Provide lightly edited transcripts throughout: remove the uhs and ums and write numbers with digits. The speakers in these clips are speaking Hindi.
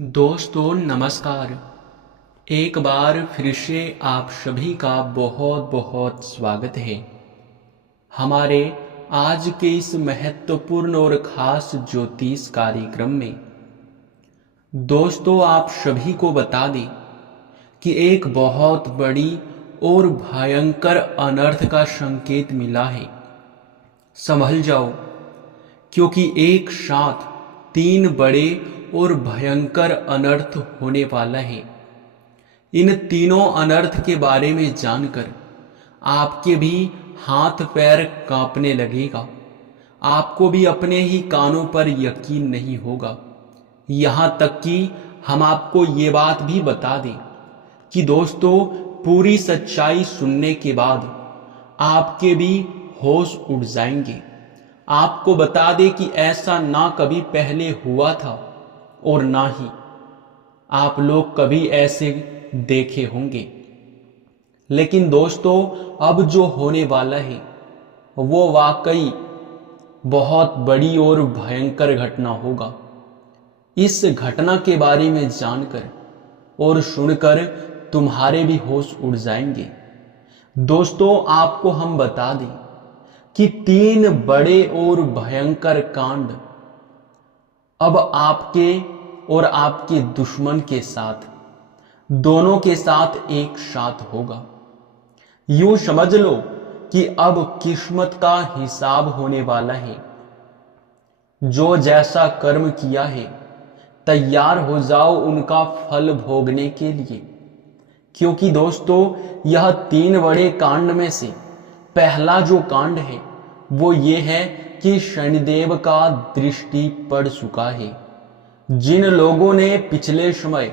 दोस्तों नमस्कार। एक बार फिर से आप सभी का बहुत बहुत स्वागत है हमारे आज के इस महत्वपूर्ण और खास ज्योतिष कार्यक्रम में। दोस्तों आप सभी को बता दें कि एक बहुत बड़ी और भयंकर अनर्थ का संकेत मिला है। संभल जाओ, क्योंकि एक साथ तीन बड़े और भयंकर अनर्थ होने वाला है। इन तीनों अनर्थ के बारे में जानकर आपके भी हाथ पैर कांपने लगेगा। आपको भी अपने ही कानों पर यकीन नहीं होगा। यहाँ तक कि हम आपको ये बात भी बता दें कि दोस्तों पूरी सच्चाई सुनने के बाद आपके भी होश उड़ जाएंगे। आपको बता दें कि ऐसा ना कभी पहले हुआ था और ना ही आप लोग कभी ऐसे देखे होंगे। लेकिन दोस्तों अब जो होने वाला है वो वाकई बहुत बड़ी और भयंकर घटना होगा। इस घटना के बारे में जानकर और सुनकर तुम्हारे भी होश उड़ जाएंगे। दोस्तों आपको हम बता दें कि तीन बड़े और भयंकर कांड अब आपके और आपके दुश्मन के साथ, दोनों के साथ एक साथ होगा। यूं समझ लो कि अब किस्मत का हिसाब होने वाला है। जो जैसा कर्म किया है तैयार हो जाओ उनका फल भोगने के लिए। क्योंकि दोस्तों यह तीन बड़े कांड में से पहला जो कांड है वो ये है कि शनिदेव का दृष्टि पड़ चुका है। जिन लोगों ने पिछले समय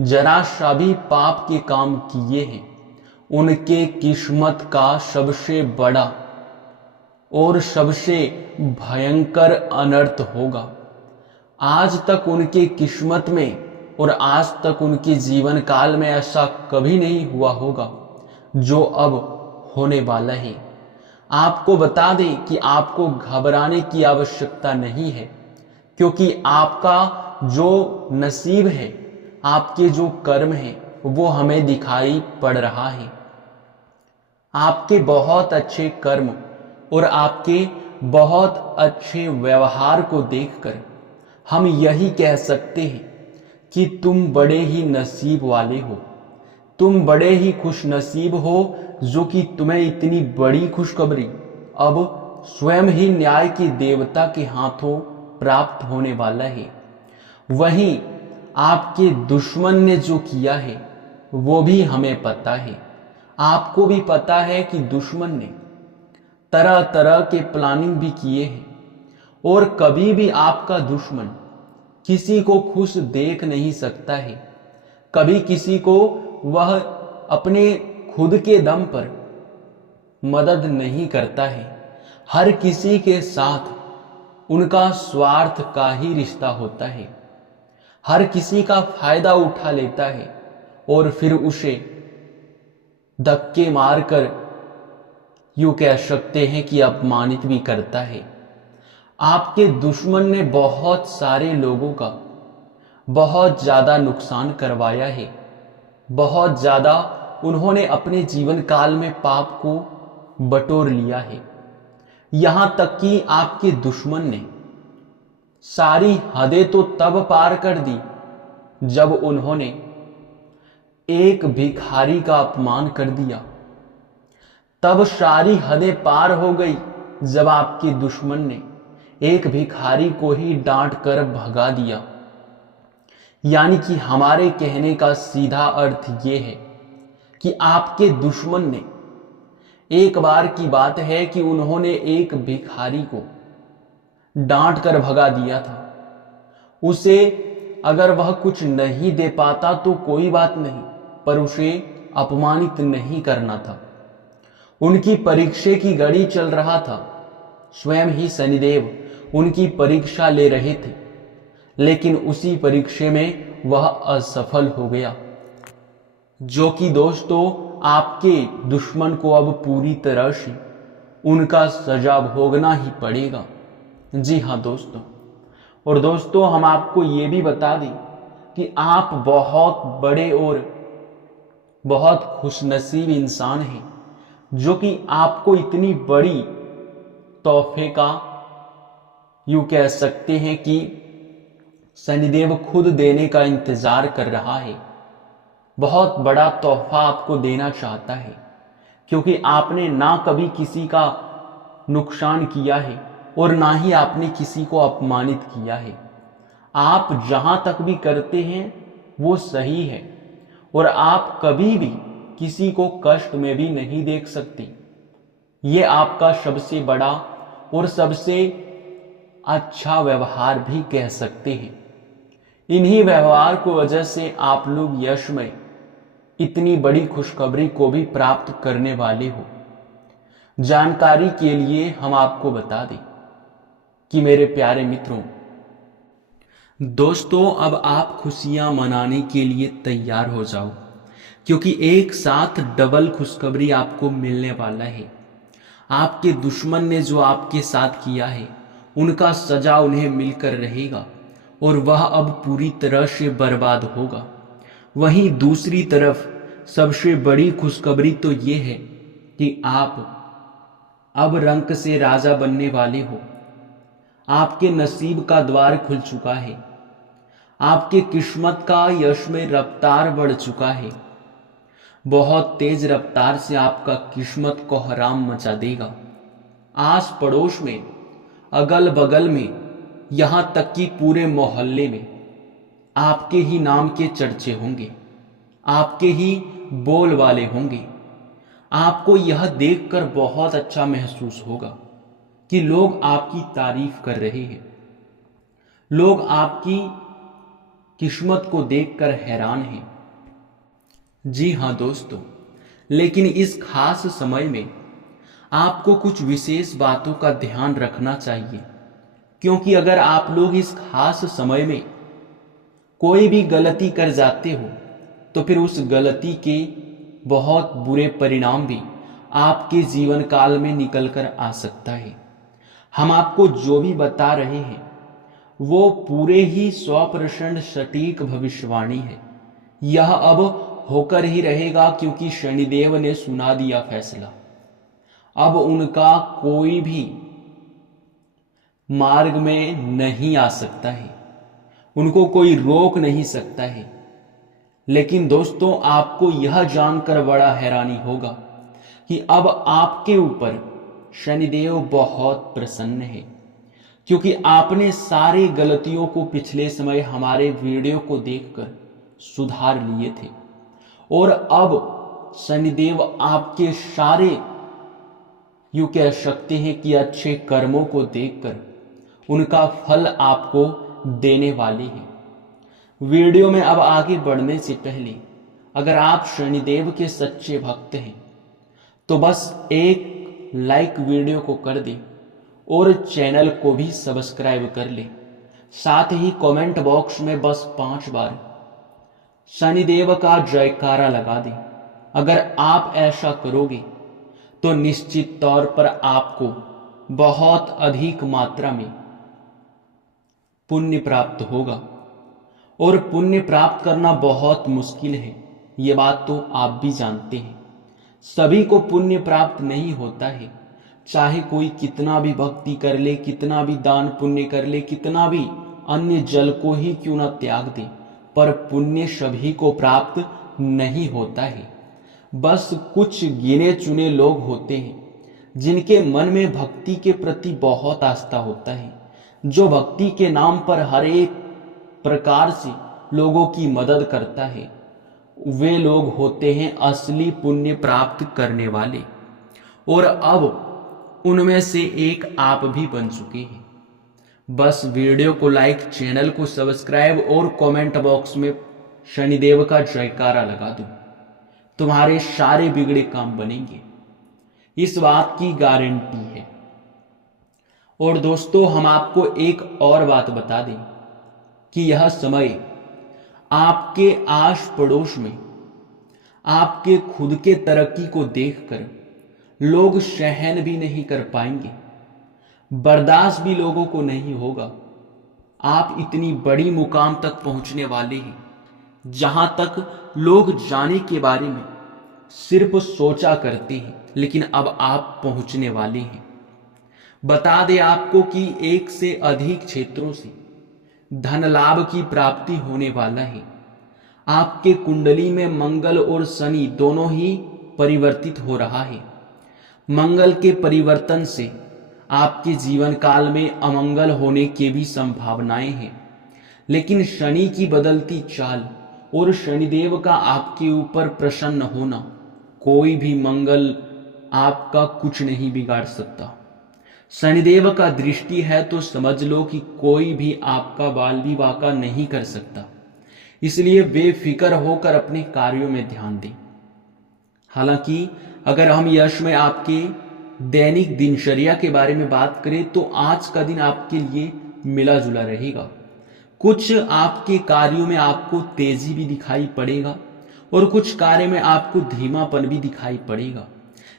जरा सा भी पाप के काम किए हैं उनके किस्मत का सबसे बड़ा और सबसे भयंकर अनर्थ होगा। आज तक उनके किस्मत में और आज तक उनके जीवन काल में ऐसा कभी नहीं हुआ होगा जो अब होने वाला है। आपको बता दें कि आपको घबराने की आवश्यकता नहीं है, क्योंकि आपका जो नसीब है, आपके जो कर्म है वो हमें दिखाई पड़ रहा है। आपके बहुत अच्छे कर्म और आपके बहुत अच्छे व्यवहार को देखकर हम यही कह सकते हैं कि तुम बड़े ही नसीब वाले हो। तुम बड़े ही खुश नसीब हो जो कि तुम्हें इतनी बड़ी खुशखबरी अब स्वयं ही न्याय के देवता के हाथों प्राप्त होने वाला है। वहीं आपके दुश्मन ने जो किया है वो भी हमें पता है। आपको भी पता है कि दुश्मन ने तरह तरह के प्लानिंग भी किए हैं और कभी भी आपका दुश्मन किसी को खुश देख नहीं सकता है। कभी किसी को वह अपने खुद के दम पर मदद नहीं करता है। हर किसी के साथ उनका स्वार्थ का ही रिश्ता होता है। हर किसी का फायदा उठा लेता है और फिर उसे धक्के मारकर यूं कह सकते हैं कि अपमानित भी करता है। आपके दुश्मन ने बहुत सारे लोगों का बहुत ज्यादा नुकसान करवाया है। बहुत ज्यादा उन्होंने अपने जीवन काल में पाप को बटोर लिया है। यहां तक कि आपके दुश्मन ने सारी हदें तो तब पार कर दी जब उन्होंने एक भिखारी का अपमान कर दिया। तब सारी हदें पार हो गई जब आपके दुश्मन ने एक भिखारी को ही डांट कर भगा दिया। यानी कि हमारे कहने का सीधा अर्थ यह है कि आपके दुश्मन ने, एक बार की बात है कि उन्होंने एक भिखारी को डांट कर भगा दिया था। उसे अगर वह कुछ नहीं दे पाता तो कोई बात नहीं, पर उसे अपमानित नहीं करना था। उनकी परीक्षा की घड़ी चल रहा था। स्वयं ही शनिदेव उनकी परीक्षा ले रहे थे, लेकिन उसी परीक्षा में वह असफल हो गया। जो कि दोस्तों आपके दुश्मन को अब पूरी तरह से उनका सजा भोगना ही पड़ेगा। जी हाँ दोस्तों। और दोस्तों हम आपको ये भी बता दें कि आप बहुत बड़े और बहुत खुशनसीब इंसान हैं, जो कि आपको इतनी बड़ी तोहफे का यूं कह सकते हैं कि शनिदेव खुद देने का इंतजार कर रहा है। बहुत बड़ा तोहफा आपको देना चाहता है, क्योंकि आपने ना कभी किसी का नुकसान किया है और ना ही आपने किसी को अपमानित किया है। आप जहां तक भी करते हैं वो सही है, और आप कभी भी किसी को कष्ट में भी नहीं देख सकते। ये आपका सबसे बड़ा और सबसे अच्छा व्यवहार भी कह सकते हैं। इन्हीं व्यवहार की वजह से आप लोग यश में इतनी बड़ी खुशखबरी को भी प्राप्त करने वाले हो। जानकारी के लिए हम आपको बता दें कि मेरे प्यारे मित्रों, दोस्तों, अब आप खुशियां मनाने के लिए तैयार हो जाओ, क्योंकि एक साथ डबल खुशखबरी आपको मिलने वाला है। आपके दुश्मन ने जो आपके साथ किया है उनका सजा उन्हें मिलकर रहेगा, और वह अब पूरी तरह से बर्बाद होगा। वहीं दूसरी तरफ सबसे बड़ी खुशखबरी तो ये है कि आप अब रंक से राजा बनने वाले हो। आपके नसीब का द्वार खुल चुका है। आपके किस्मत का यश में रफ्तार बढ़ चुका है। बहुत तेज रफ्तार से आपका किस्मत को हराम मचा देगा। आस पड़ोस में, अगल बगल में, यहां तक कि पूरे मोहल्ले में आपके ही नाम के चर्चे होंगे, आपके ही बोल वाले होंगे। आपको यह देखकर बहुत अच्छा महसूस होगा कि लोग आपकी तारीफ कर रहे हैं। लोग आपकी किस्मत को देखकर हैरान हैं। जी हां दोस्तों, लेकिन इस खास समय में आपको कुछ विशेष बातों का ध्यान रखना चाहिए, क्योंकि अगर आप लोग इस खास समय में कोई भी गलती कर जाते हो तो फिर उस गलती के बहुत बुरे परिणाम भी आपके जीवन काल में निकल कर आ सकता है। हम आपको जो भी बता रहे हैं वो पूरे ही 100% सटीक भविष्यवाणी है। यह अब होकर ही रहेगा, क्योंकि शनिदेव ने सुना दिया फैसला। अब उनका कोई भी मार्ग में नहीं आ सकता है, उनको कोई रोक नहीं सकता है। लेकिन दोस्तों, आपको यह जानकर बड़ा हैरानी होगा कि अब आपके ऊपर शनिदेव बहुत प्रसन्न है, क्योंकि आपने सारे गलतियों को पिछले समय हमारे वीडियो को देखकर सुधार लिए थे, और अब शनिदेव आपके सारे यूं कह सकते हैं कि अच्छे कर्मों को देखकर उनका फल आपको देने वाले हैं। वीडियो में अब आगे बढ़ने से पहले अगर आप शनिदेव के सच्चे भक्त हैं तो बस एक लाइक वीडियो को कर दें और चैनल को भी सब्सक्राइब कर लें। साथ ही कमेंट बॉक्स में बस 5 बार शनिदेव का जयकारा लगा दें। अगर आप ऐसा करोगे तो निश्चित तौर पर आपको बहुत अधिक मात्रा में पुण्य प्राप्त होगा, और पुण्य प्राप्त करना बहुत मुश्किल है, ये बात तो आप भी जानते हैं। सभी को पुण्य प्राप्त नहीं होता है, चाहे कोई कितना भी भक्ति कर ले, कितना भी दान पुण्य कर ले, कितना भी अन्य जल को ही क्यों ना त्याग दे, पर पुण्य सभी को प्राप्त नहीं होता है। बस कुछ गिने चुने लोग होते हैं जिनके मन में भक्ति के प्रति बहुत आस्था होता है, जो भक्ति के नाम पर हर एक प्रकार से लोगों की मदद करता है। वे लोग होते हैं असली पुण्य प्राप्त करने वाले, और अब उनमें से एक आप भी बन चुके हैं। बस वीडियो को लाइक, चैनल को सब्सक्राइब और कमेंट बॉक्स में शनिदेव का जयकारा लगा दो। तुम्हारे सारे बिगड़े काम बनेंगे, इस बात की गारंटी है। और दोस्तों, हम आपको एक और बात बता दें कि यह समय आपके आस पड़ोस में आपके खुद के तरक्की को देखकर लोग सहन भी नहीं कर पाएंगे, बर्दाश्त भी लोगों को नहीं होगा। आप इतनी बड़ी मुकाम तक पहुंचने वाले हैं जहां तक लोग जाने के बारे में सिर्फ सोचा करते हैं, लेकिन अब आप पहुंचने वाले हैं। बता दें आपको कि एक से अधिक क्षेत्रों से धन लाभ की प्राप्ति होने वाला है। आपके कुंडली में मंगल और शनि दोनों ही परिवर्तित हो रहा है। मंगल के परिवर्तन से आपके जीवन काल में अमंगल होने की भी संभावनाएं हैं, लेकिन शनि की बदलती चाल और शनिदेव का आपके ऊपर प्रसन्न होना, कोई भी मंगल आपका कुछ नहीं बिगाड़ सकता। शनिदेव का दृष्टि है तो समझ लो कि कोई भी आपका बाल विवाह नहीं कर सकता। इसलिए बेफिक्र होकर अपने कार्यों में ध्यान दें। हालांकि अगर हम यश में आपके दैनिक दिनचर्या के बारे में बात करें तो आज का दिन आपके लिए मिला जुला रहेगा। कुछ आपके कार्यों में आपको तेजी भी दिखाई पड़ेगा और कुछ कार्य में आपको धीमापन भी दिखाई पड़ेगा,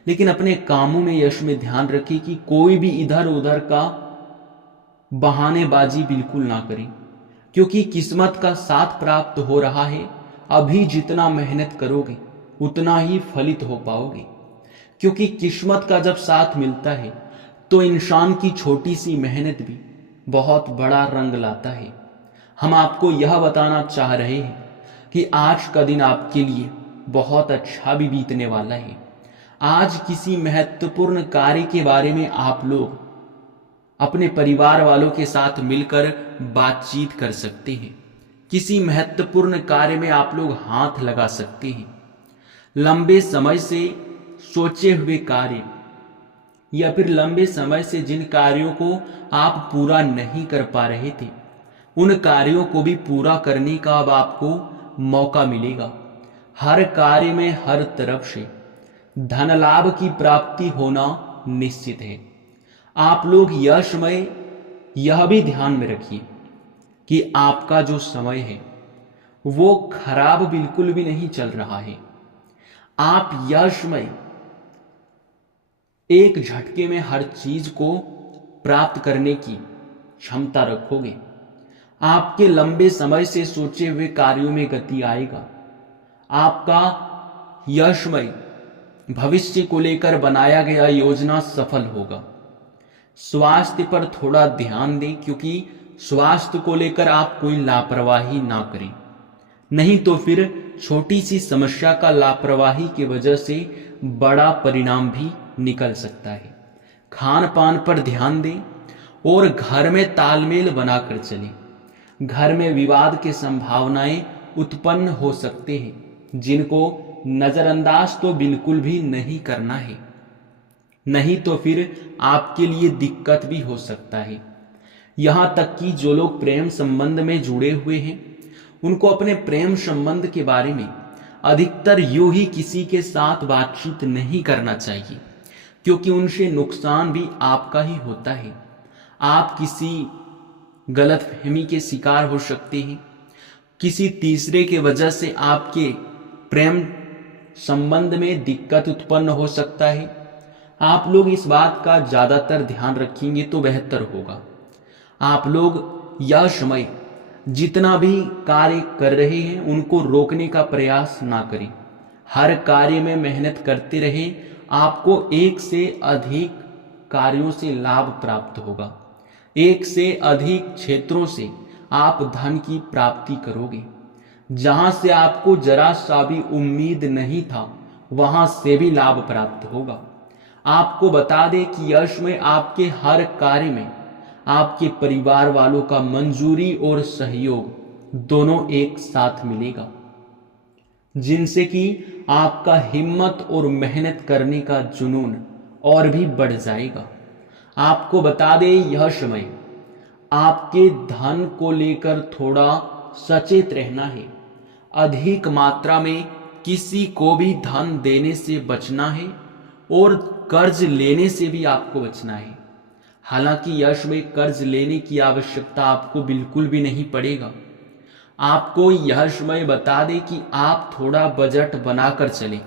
लेकिन अपने कामों में यश में ध्यान रखें कि कोई भी इधर उधर का बहानेबाजी बिल्कुल ना करें, क्योंकि किस्मत का साथ प्राप्त हो रहा है। अभी जितना मेहनत करोगे उतना ही फलित हो पाओगे, क्योंकि किस्मत का जब साथ मिलता है तो इंसान की छोटी सी मेहनत भी बहुत बड़ा रंग लाता है। हम आपको यह बताना चाह रहे हैं कि आज का दिन आपके लिए बहुत अच्छा भी बीतने वाला है। आज किसी महत्वपूर्ण कार्य के बारे में आप लोग अपने परिवार वालों के साथ मिलकर बातचीत कर सकते हैं। किसी महत्वपूर्ण कार्य में आप लोग हाथ लगा सकते हैं। लंबे समय से सोचे हुए कार्य या फिर लंबे समय से जिन कार्यों को आप पूरा नहीं कर पा रहे थे, उन कार्यों को भी पूरा करने का अब आपको मौका मिलेगा। हर कार्य में हर तरफ से धन लाभ की प्राप्ति होना निश्चित है। आप लोग यशमय यह भी ध्यान में रखिए कि आपका जो समय है वो खराब बिल्कुल भी नहीं चल रहा है। आप यशमय एक झटके में हर चीज को प्राप्त करने की क्षमता रखोगे। आपके लंबे समय से सोचे हुए कार्यों में गति आएगा। आपका यशमय भविष्य को लेकर बनाया गया योजना सफल होगा। स्वास्थ्य पर थोड़ा ध्यान दें, क्योंकि स्वास्थ्य को लेकर आप कोई लापरवाही ना करें, नहीं तो फिर छोटी सी समस्या का लापरवाही की वजह से बड़ा परिणाम भी निकल सकता है। खान पान पर ध्यान दें और घर में तालमेल बनाकर चलें। घर में विवाद की संभावनाएं उत्पन्न हो सकते हैं, जिनको नजरअंदाज तो बिल्कुल भी नहीं करना है, नहीं तो फिर आपके लिए दिक्कत भी हो सकता है। यहां तक कि जो लोग प्रेम संबंध में जुड़े हुए हैं, उनको अपने प्रेम संबंध के बारे में अधिकतर यूं ही किसी के साथ बातचीत नहीं करना चाहिए, क्योंकि उनसे नुकसान भी आपका ही होता है। आप किसी गलतफहमी के शिकार हो सकते हैं। किसी तीसरे के वजह से आपके प्रेम संबंध में दिक्कत उत्पन्न हो सकता है। आप लोग इस बात का ज्यादातर ध्यान रखेंगे तो बेहतर होगा। आप लोग यह समय जितना भी कार्य कर रहे हैं उनको रोकने का प्रयास ना करें। हर कार्य में मेहनत करते रहें। आपको एक से अधिक कार्यों से लाभ प्राप्त होगा। एक से अधिक क्षेत्रों से आप धन की प्राप्ति करोगे। जहां से आपको जरा सा भी उम्मीद नहीं था, वहां से भी लाभ प्राप्त होगा। आपको बता दें कि यश में आपके हर कार्य में आपके परिवार वालों का मंजूरी और सहयोग दोनों एक साथ मिलेगा, जिनसे कि आपका हिम्मत और मेहनत करने का जुनून और भी बढ़ जाएगा। आपको बता दें यह समय आपके धन को लेकर थोड़ा सचेत रहना है। अधिक मात्रा में किसी को भी धन देने से बचना है और कर्ज लेने से भी आपको बचना है। हालांकि यश में कर्ज लेने की आवश्यकता आपको बिल्कुल भी नहीं पड़ेगा। आपको यह समय बता दें कि आप थोड़ा बजट बनाकर चलें।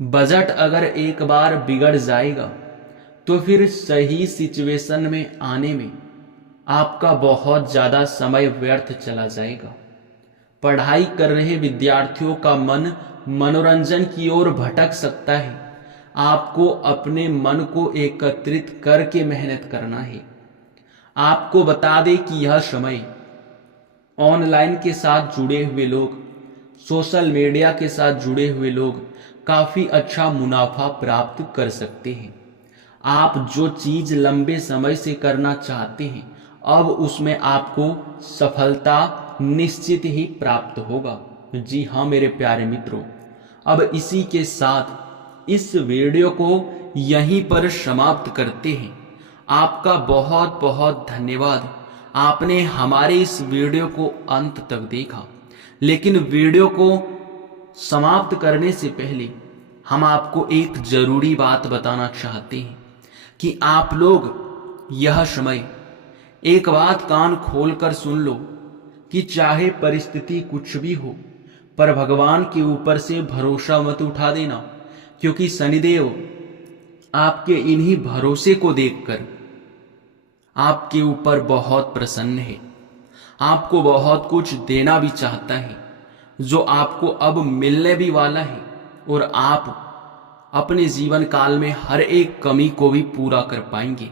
बजट अगर एक बार बिगड़ जाएगा तो फिर सही सिचुएशन में आने में आपका बहुत ज़्यादा समय व्यर्थ चला जाएगा। पढ़ाई कर रहे विद्यार्थियों का मन मनोरंजन की ओर भटक सकता है। आपको अपने मन को एकत्रित करके मेहनत करना है। आपको बता दें कि यह समय ऑनलाइन के साथ जुड़े हुए लोग, सोशल मीडिया के साथ जुड़े हुए लोग काफ़ी अच्छा मुनाफा प्राप्त कर सकते हैं। आप जो चीज़ लंबे समय से करना चाहते हैं, अब उसमें आपको सफलता निश्चित ही प्राप्त होगा। जी हाँ मेरे प्यारे मित्रों, अब इसी के साथ इस वीडियो को यहीं पर समाप्त करते हैं। आपका बहुत बहुत धन्यवाद। आपने हमारे इस वीडियो को अंत तक देखा। लेकिन वीडियो को समाप्त करने से पहले हम आपको एक जरूरी बात बताना चाहते हैं कि आप लोग यह समय एक बात कान खोलकर सुन लो कि चाहे परिस्थिति कुछ भी हो, पर भगवान के ऊपर से भरोसा मत उठा देना, क्योंकि शनिदेव आपके इन्हीं भरोसे को देखकर आपके ऊपर बहुत प्रसन्न है। आपको बहुत कुछ देना भी चाहता है, जो आपको अब मिलने भी वाला है, और आप अपने जीवन काल में हर एक कमी को भी पूरा कर पाएंगे।